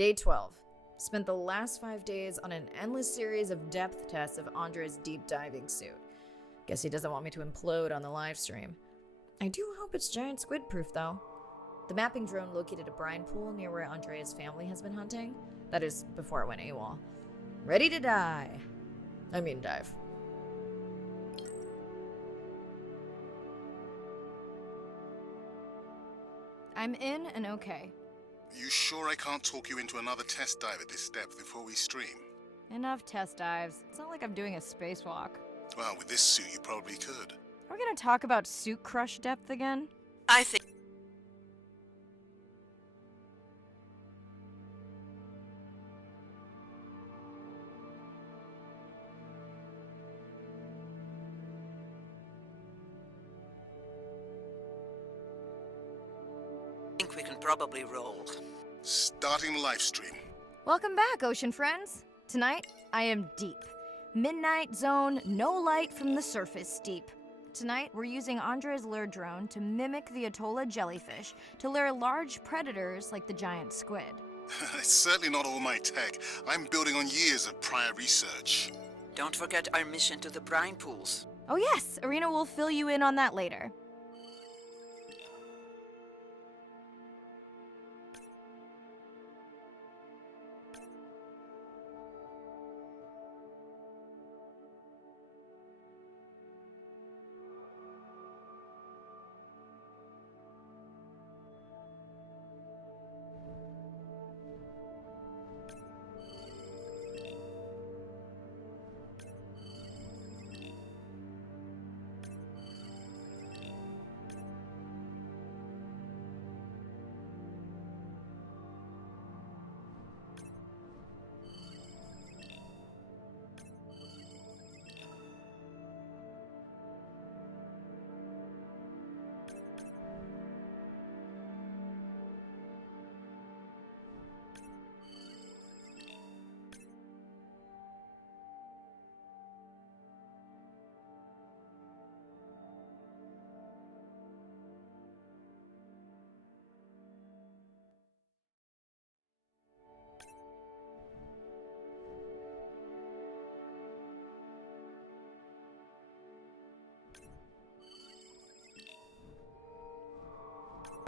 Day 12. Spent the last 5 days on an endless series of depth tests of Andre's deep diving suit. Guess he doesn't want me to implode on the live stream. I do hope it's giant squid proof though. The mapping drone located a brine pool near where Andrea's family has been hunting. That is, before it went AWOL. Ready to dive. I'm in and okay. You sure I can't talk you into another test dive at this depth before we stream? Enough test dives. It's not like I'm doing a spacewalk. Well, with this suit you probably could. Are we gonna talk about suit crush depth again? I think we can probably roll. Starting the live stream. Welcome back, ocean friends. Tonight, I am deep. Midnight zone, no light from the surface deep. Tonight, we're using Andre's lure drone to mimic the Atolla jellyfish to lure large predators like the giant squid. It's certainly not all my tech. I'm building on years of prior research. Don't forget our mission to the brine pools. Oh yes, Arena will fill you in on that later.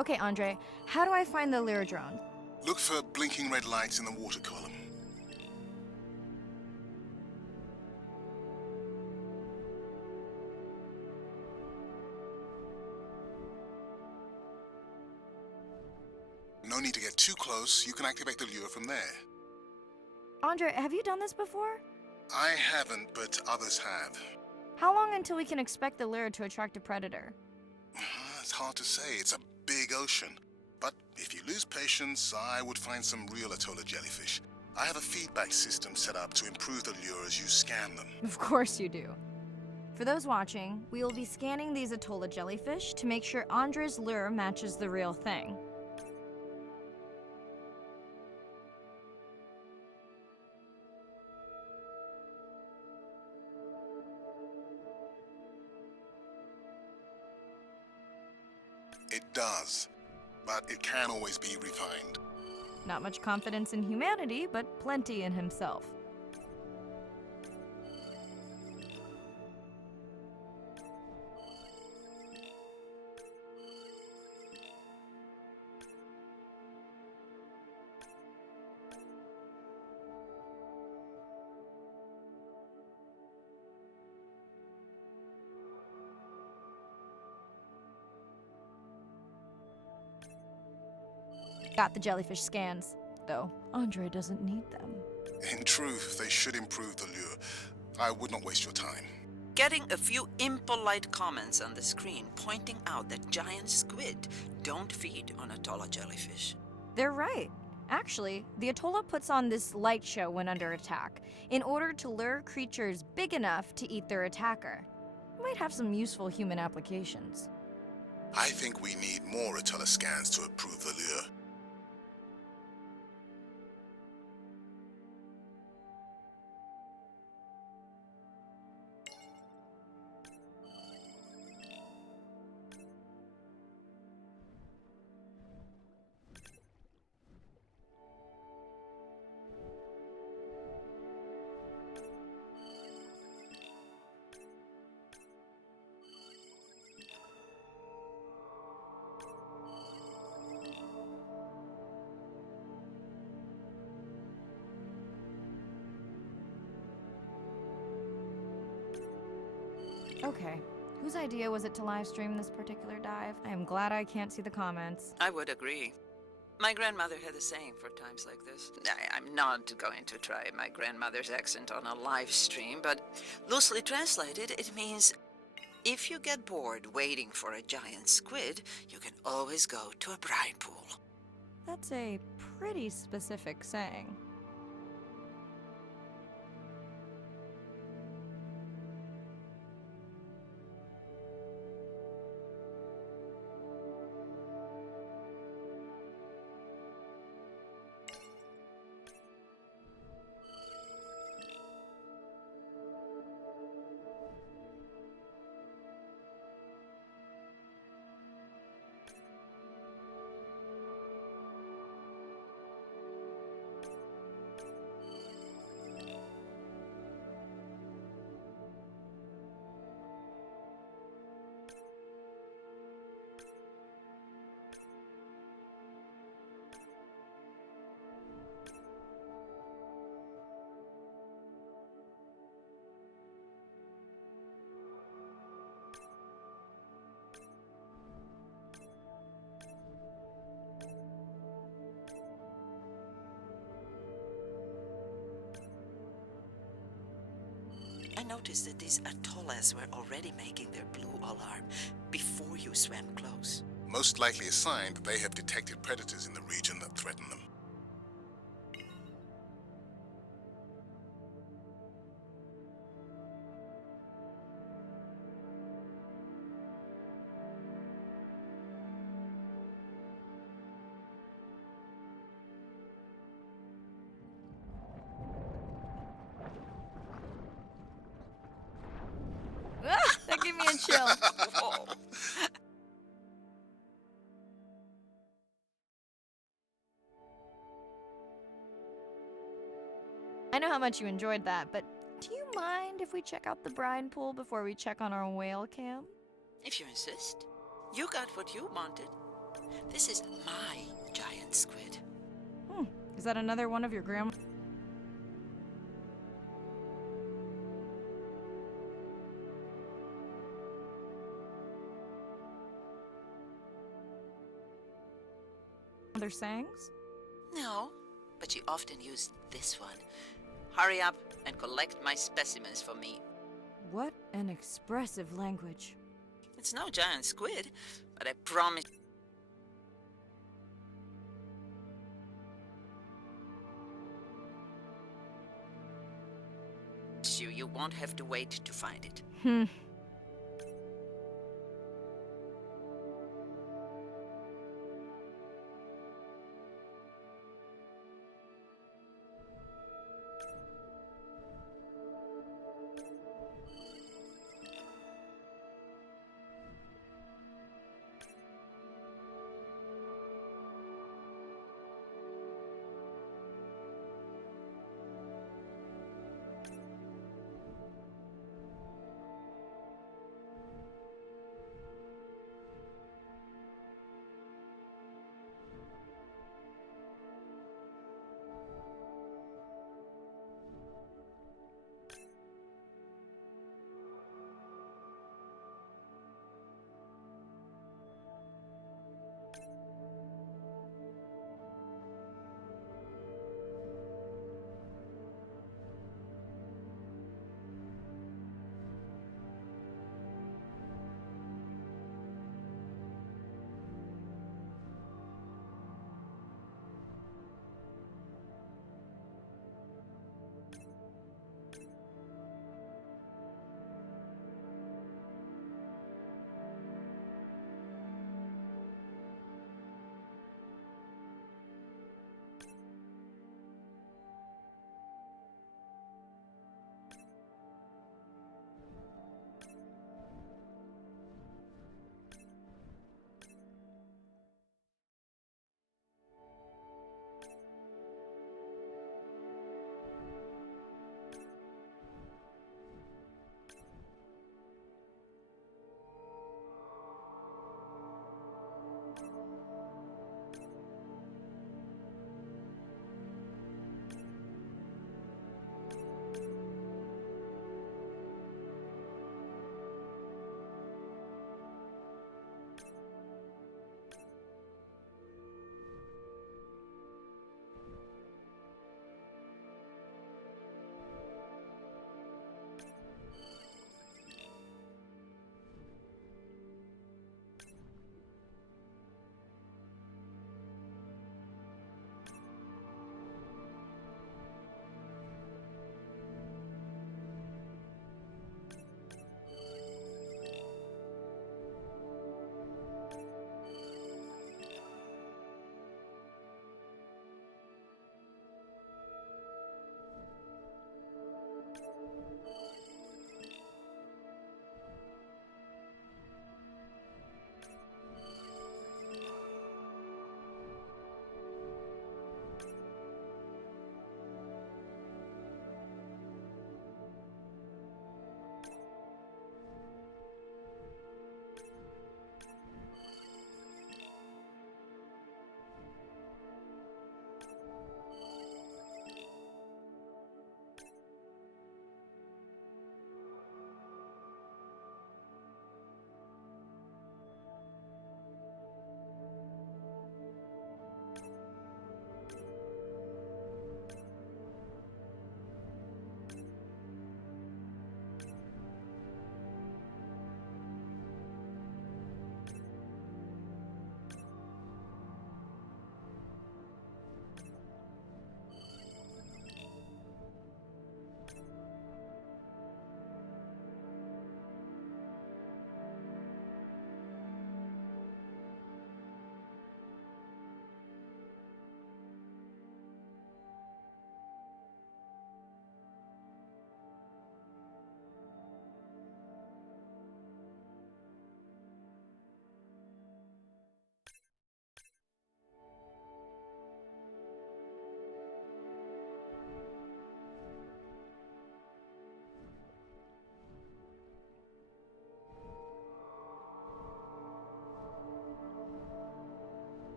Okay, Andre, how do I find the lure drone? Look for blinking red lights in the water column. No need to get too close. You can activate the lure from there. Andre, have you done this before? I haven't, but others have. How long until we can expect the lure to attract a predator? It's hard to say. It's a big ocean. But if you lose patience, I would find some real Atolla jellyfish. I have a feedback system set up to improve the lure as you scan them. Of course you do. For those watching, we will be scanning these Atolla jellyfish to make sure Andre's lure matches the real thing. It does, but it can always be refined. Not much confidence in humanity, but plenty in himself. Got the jellyfish scans, though Andre doesn't need them. In truth, they should improve the lure. I would not waste your time. Getting a few impolite comments on the screen pointing out that giant squid don't feed on Atolla jellyfish. They're right. Actually, the Atolla puts on this light show when under attack, in order to lure creatures big enough to eat their attacker. It might have some useful human applications. I think we need more Atolla scans to approve the lure. Okay. Whose idea was it to live stream this particular dive? I am glad I can't see the comments. I would agree. My grandmother had a saying for times like this. I'm not going to try my grandmother's accent on a live stream, but loosely translated, it means if you get bored waiting for a giant squid, you can always go to a brine pool. That's a pretty specific saying. I noticed that these atollas were already making their blue alarm before you swam close. Most likely a sign that they have detected predators in the region that threaten them. That gave me a chill. Whoa. I know how much you enjoyed that, but do you mind if we check out the brine pool before we check on our whale cam? If you insist. You got what you wanted. This is my giant squid. Is that another one of your grandma's sayings? No, but she often used this one. Hurry up and collect my specimens for me. What an expressive language. It's no giant squid, but I promise you won't have to wait to find it.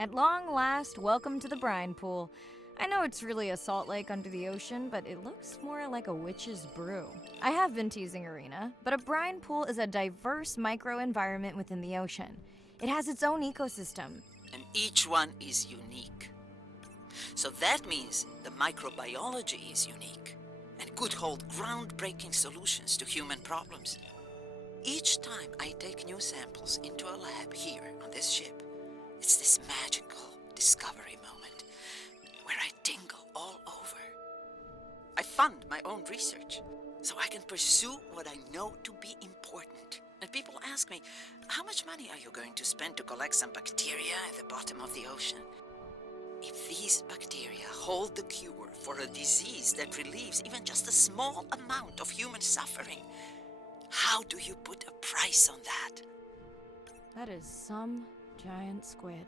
At long last, welcome to the brine pool. I know it's really a salt lake under the ocean, but it looks more like a witch's brew. I have been teasing Arena, but a brine pool is a diverse microenvironment within the ocean. It has its own ecosystem. And each one is unique. So that means the microbiology is unique and could hold groundbreaking solutions to human problems. Each time I take new samples into a lab here on this ship, it's this magical discovery moment where I tingle all over. I fund my own research so I can pursue what I know to be important. And people ask me, how much money are you going to spend to collect some bacteria at the bottom of the ocean? If these bacteria hold the cure for a disease that relieves even just a small amount of human suffering, how do you put a price on that? That is some giant squid.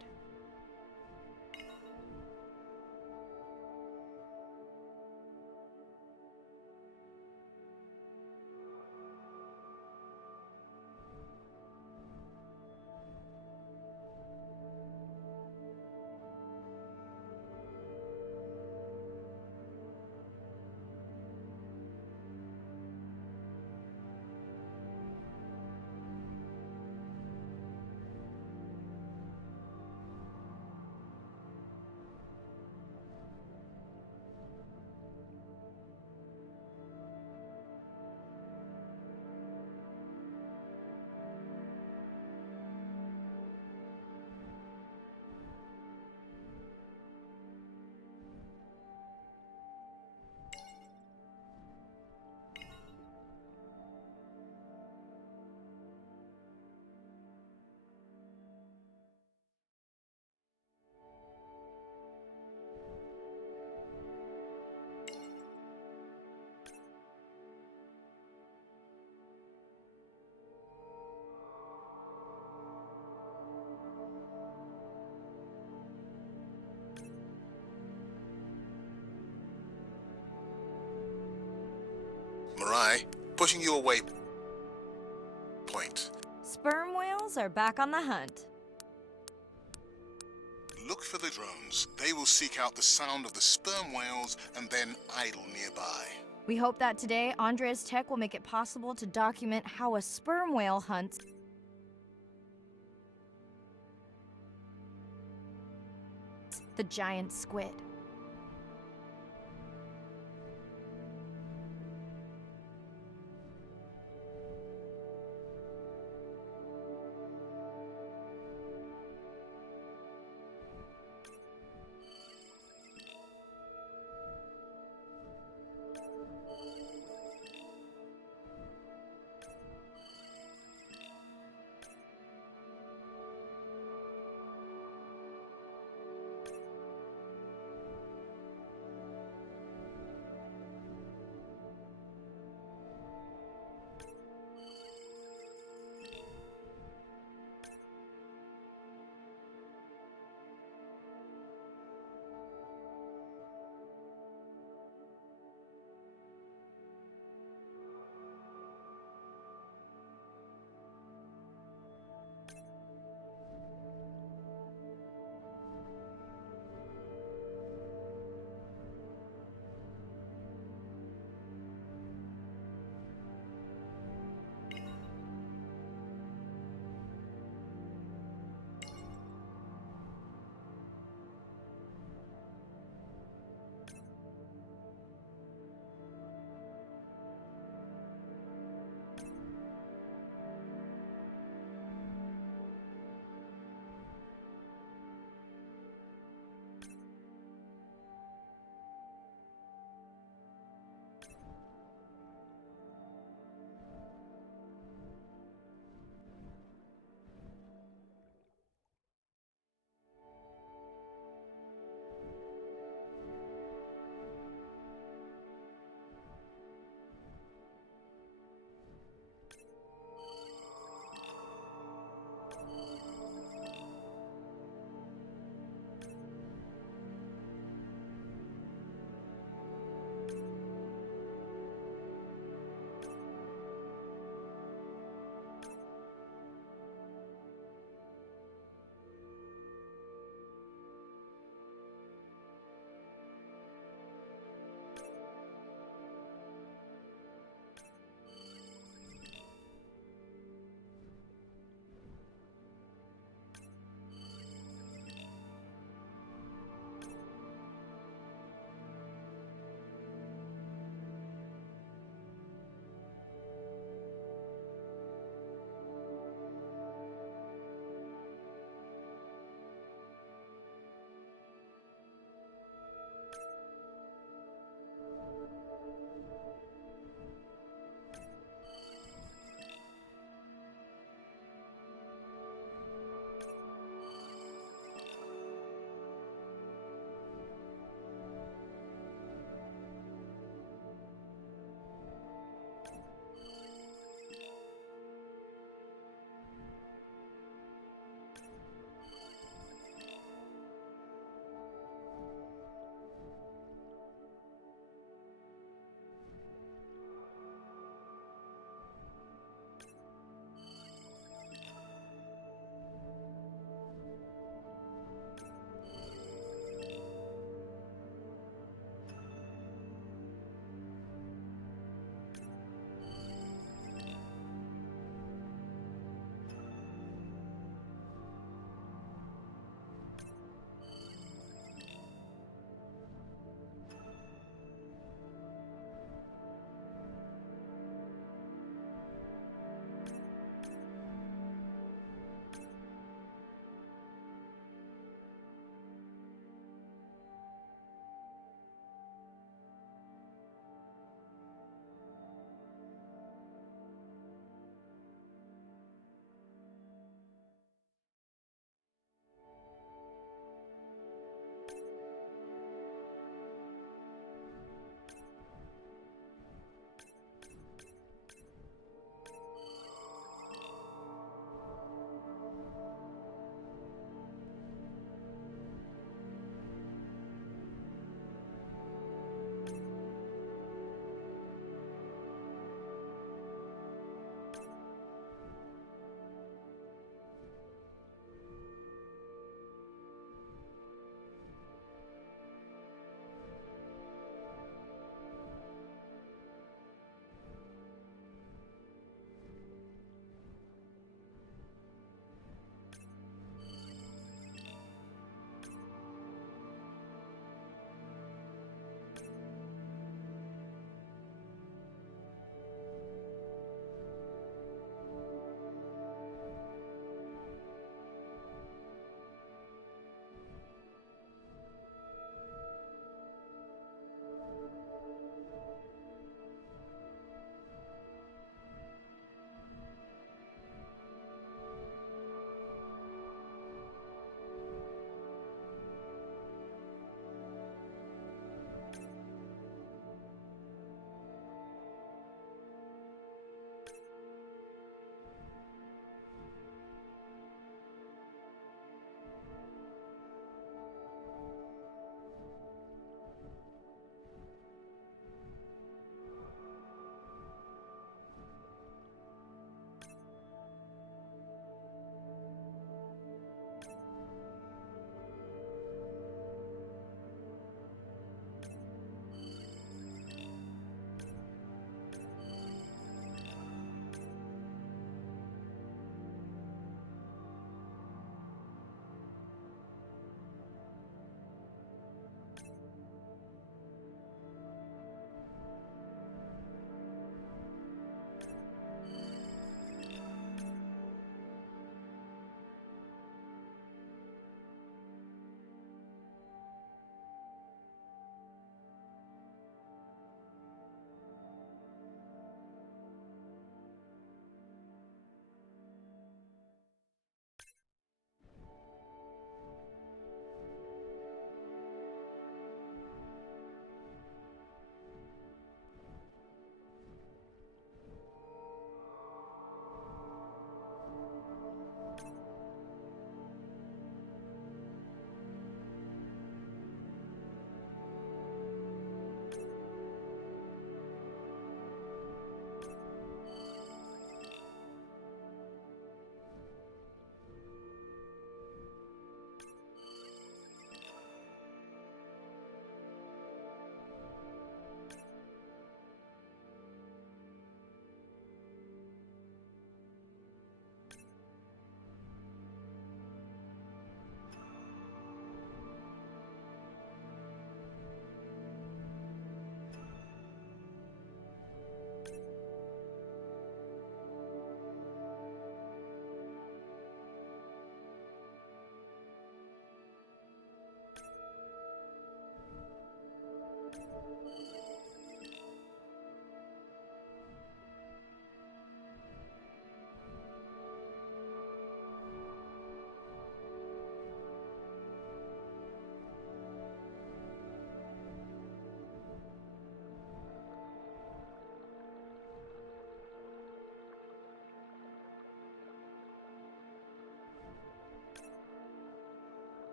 Mirai, pushing you away. Point. Sperm whales are back on the hunt. Look for the drones. They will seek out the sound of the sperm whales and then idle nearby. We hope that today, Andrea's tech will make it possible to document how a sperm whale hunts the giant squid.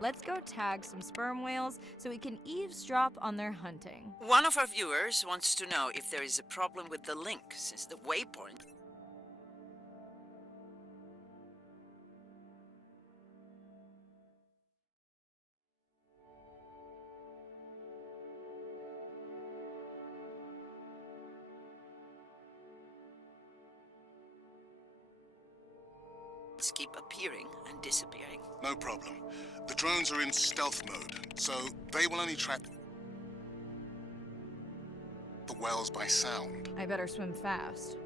Let's go tag some sperm whales so we can eavesdrop on their hunting. One of our viewers wants to know if there is a problem with the link, since the waypoint... keep appearing and disappearing. No problem. The drones are in stealth mode, so they will only track the whales by sound. I better swim fast.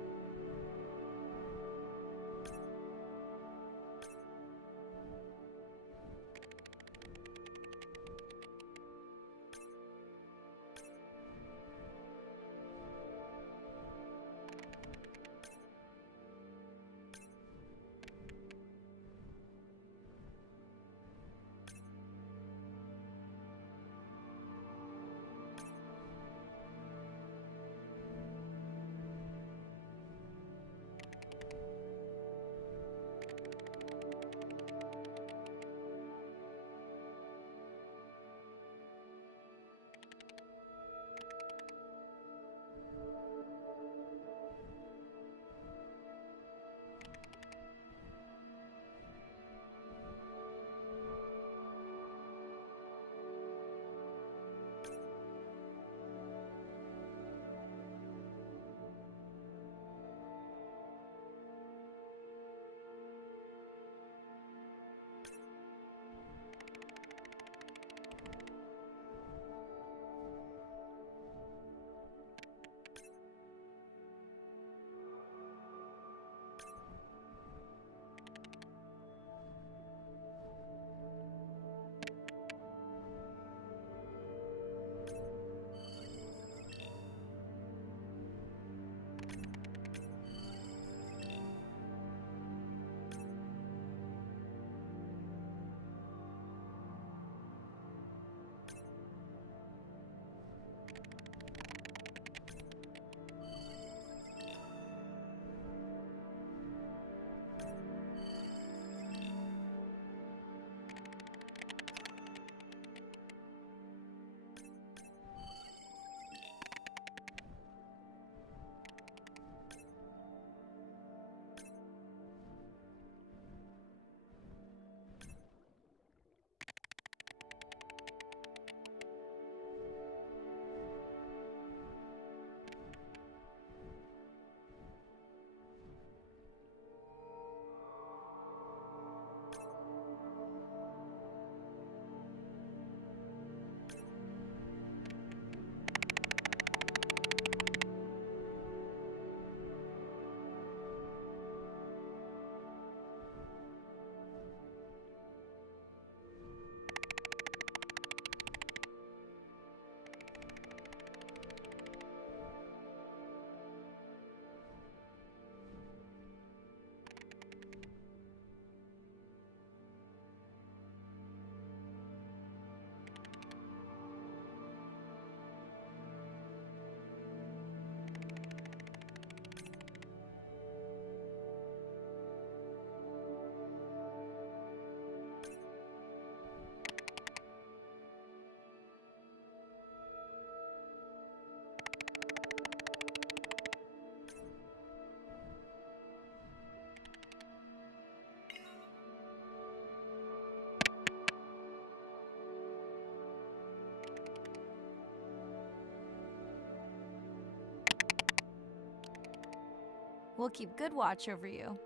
We'll keep good watch over you.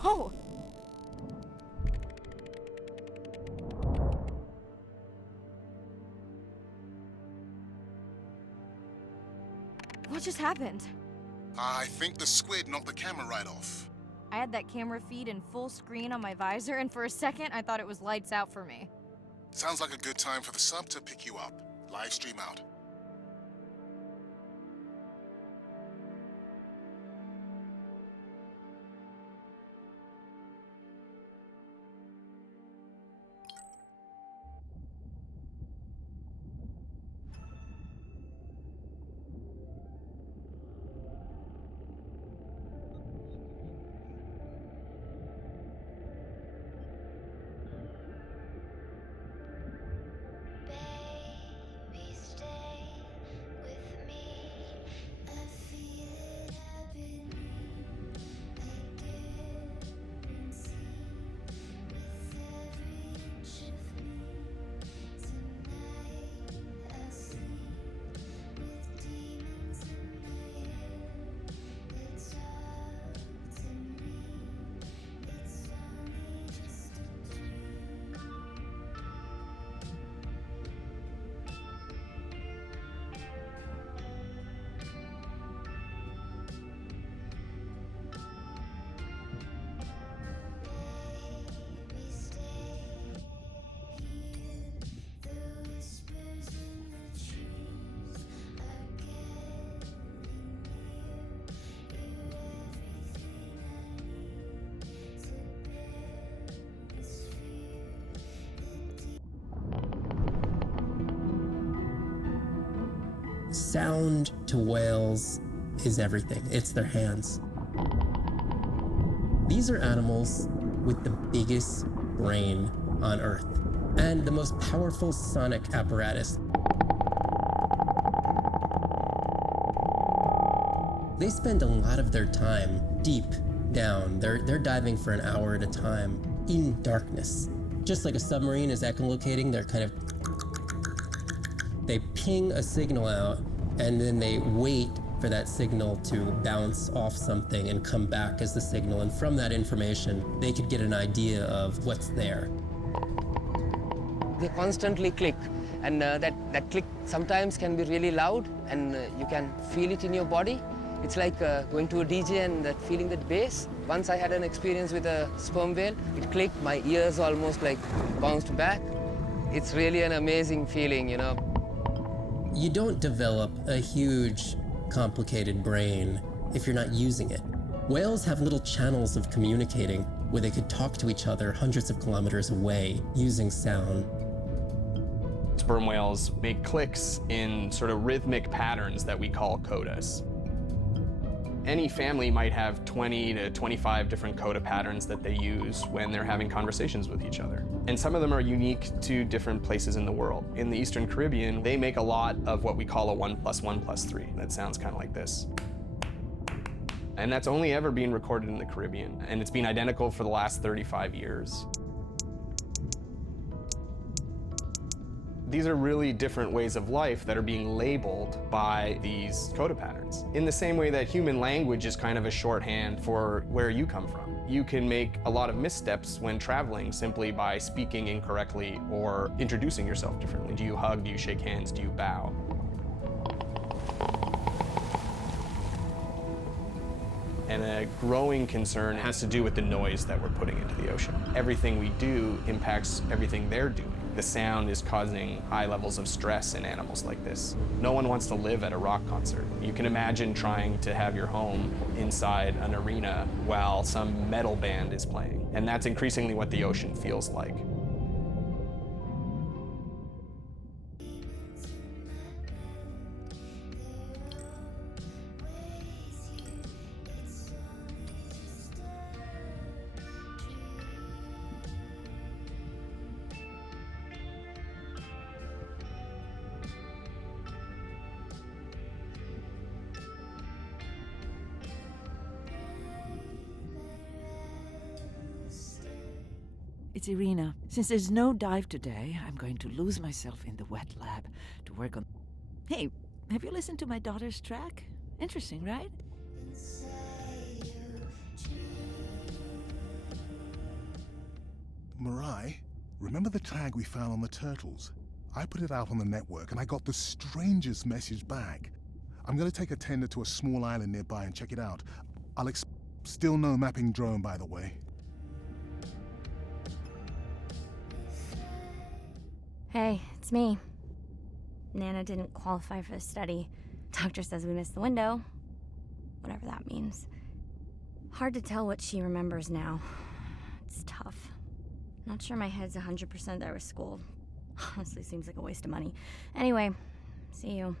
Whoa! What just happened? I think the squid knocked the camera right off. I had that camera feed in full screen on my visor, and for a second I thought it was lights out for me. Sounds like a good time for the sub to pick you up. Live stream out. Sound to whales is everything. It's their hands. These are animals with the biggest brain on Earth and the most powerful sonic apparatus. They spend a lot of their time deep down. They're diving for an hour at a time in darkness. Just like a submarine is echolocating, they ping a signal out and then they wait for that signal to bounce off something and come back as the signal. And from that information, they could get an idea of what's there. They constantly click, and that click sometimes can be really loud, and you can feel it in your body. It's like going to a DJ and that feeling that bass. Once I had an experience with a sperm whale. It clicked, my ears almost like bounced back. It's really an amazing feeling, you know. You don't develop a huge, complicated brain if you're not using it. Whales have little channels of communicating where they could talk to each other hundreds of kilometers away using sound. Sperm whales make clicks in sort of rhythmic patterns that we call codas. Any family might have 20 to 25 different coda patterns that they use when they're having conversations with each other. And some of them are unique to different places in the world. In the Eastern Caribbean, they make a lot of what we call a 1 + 1 + 3. That sounds kind of like this. And that's only ever been recorded in the Caribbean. And it's been identical for the last 35 years. These are really different ways of life that are being labeled by these coda patterns. In the same way that human language is kind of a shorthand for where you come from. You can make a lot of missteps when traveling simply by speaking incorrectly or introducing yourself differently. Do you hug? Do you shake hands? Do you bow? And a growing concern has to do with the noise that we're putting into the ocean. Everything we do impacts everything they're doing. The sound is causing high levels of stress in animals like this. No one wants to live at a rock concert. You can imagine trying to have your home inside an arena while some metal band is playing. And that's increasingly what the ocean feels like. It's Irina. Since there's no dive today, I'm going to lose myself in the wet lab to work on... Hey, have you listened to my daughter's track? Interesting, right? Mirai, remember the tag we found on the turtles? I put it out on the network and I got the strangest message back. I'm gonna take a tender to a small island nearby and check it out. Still no mapping drone, by the way. Hey, it's me. Nana didn't qualify for the study. Doctor says we missed the window. Whatever that means. Hard to tell what she remembers now. It's tough. Not sure my head's 100% there with school. Honestly, seems like a waste of money. Anyway, see you.